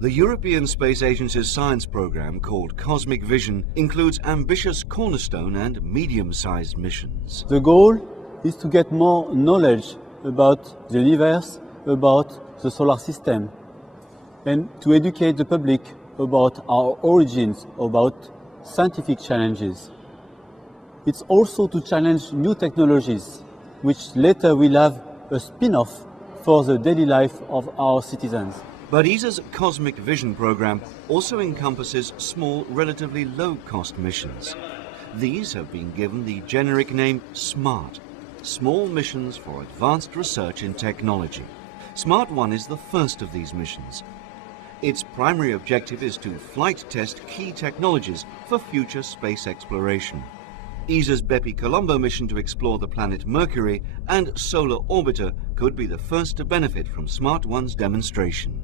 The European Space Agency's science program, called Cosmic Vision, includes ambitious cornerstone and medium-sized missions. The goal is to get more knowledge about the universe, about the solar system, and to educate the public about our origins, about scientific challenges. It's also to challenge new technologies, which later will have a spin-off for the daily life of our citizens. But ESA's Cosmic Vision program also encompasses small, relatively low-cost missions. These have been given the generic name SMART, Small Missions for Advanced Research in Technology. SMART-1 is the first of these missions. Its primary objective is to flight test key technologies for future space exploration. ESA's Bepi Colombo mission to explore the planet Mercury and Solar Orbiter could be the first to benefit from SMART-1's demonstration.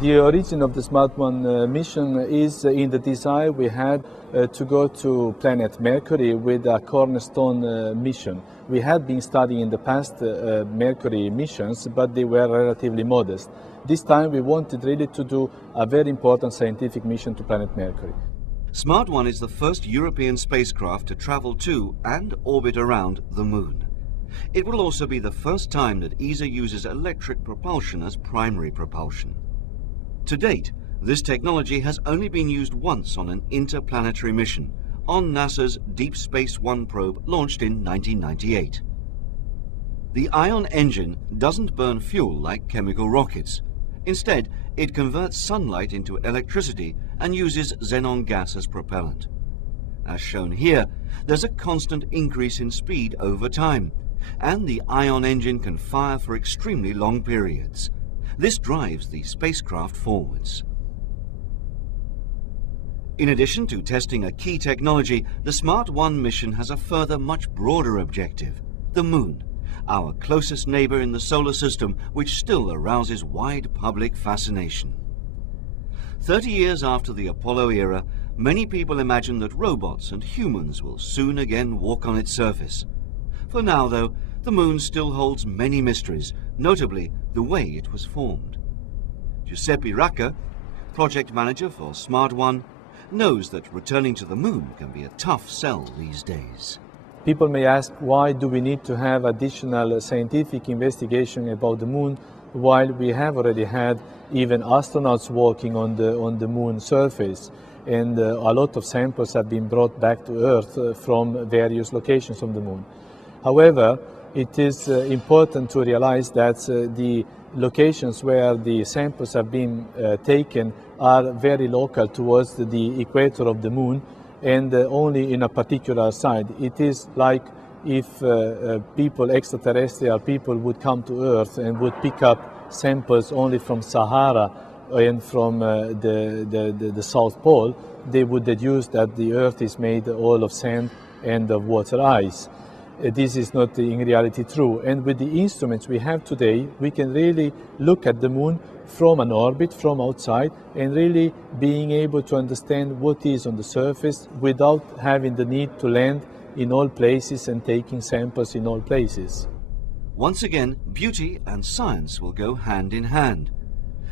The origin of the SMART-1 mission is in the desire we had to go to planet Mercury with a cornerstone mission. We had been studying in the past Mercury missions, but they were relatively modest. This time we wanted really to do a very important scientific mission to planet Mercury. SMART-1 is the first European spacecraft to travel to and orbit around the Moon. It will also be the first time that ESA uses electric propulsion as primary propulsion. To date, this technology has only been used once on an interplanetary mission, on NASA's Deep Space One probe launched in 1998. The ion engine doesn't burn fuel like chemical rockets. Instead, it converts sunlight into electricity and uses xenon gas as propellant. As shown here, there's a constant increase in speed over time, and the ion engine can fire for extremely long periods. This drives the spacecraft forwards. In addition to testing a key technology, the SMART-1 mission has a further, much broader objective: the Moon, our closest neighbor in the solar system, which still arouses wide public fascination. 30 years after the Apollo era, many people imagine that robots and humans will soon again walk on its surface. For now, though, the Moon still holds many mysteries, notably the way it was formed. Giuseppe Racca, project manager for SMART-1, knows that returning to the Moon can be a tough sell these days. People may ask, why do we need to have additional scientific investigation about the Moon while we have already had even astronauts walking on the Moon surface, and a lot of samples have been brought back to Earth from various locations on the Moon. However, it is important to realize that the locations where the samples have been taken are very local towards the equator of the Moon, and only in a particular side. It is like if people, extraterrestrial people, would come to Earth and would pick up samples only from Sahara and from the South Pole, they would deduce that the Earth is made all of sand and of water ice. This is not in reality true. And with the instruments we have today, we can really look at the Moon from an orbit, from outside, and really being able to understand what is on the surface without having the need to land in all places and taking samples in all places. Once again, beauty and science will go hand in hand.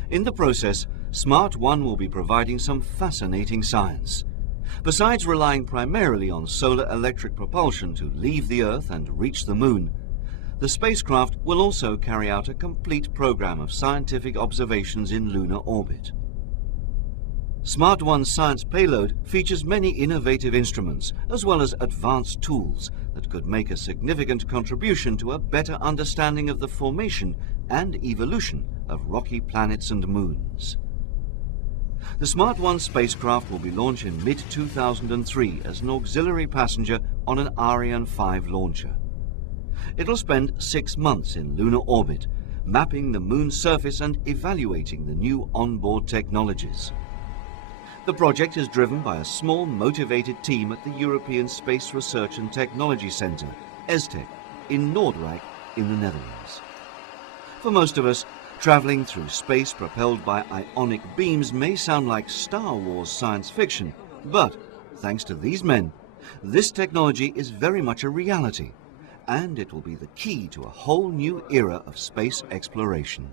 In the process, SMART-1 will be providing some fascinating science. Besides relying primarily on solar electric propulsion to leave the Earth and reach the Moon, the spacecraft will also carry out a complete program of scientific observations in lunar orbit. SMART-1's science payload features many innovative instruments, as well as advanced tools that could make a significant contribution to a better understanding of the formation and evolution of rocky planets and moons. The SMART-1 spacecraft will be launched in mid-2003 as an auxiliary passenger on an Ariane 5 launcher. It'll spend 6 months in lunar orbit, mapping the Moon's surface and evaluating the new onboard technologies. The project is driven by a small, motivated team at the European Space Research and Technology Centre, ESTEC, in Noordwijk in the Netherlands. For most of us, travelling through space propelled by ionic beams may sound like Star Wars science fiction, but thanks to these men, this technology is very much a reality, and it will be the key to a whole new era of space exploration.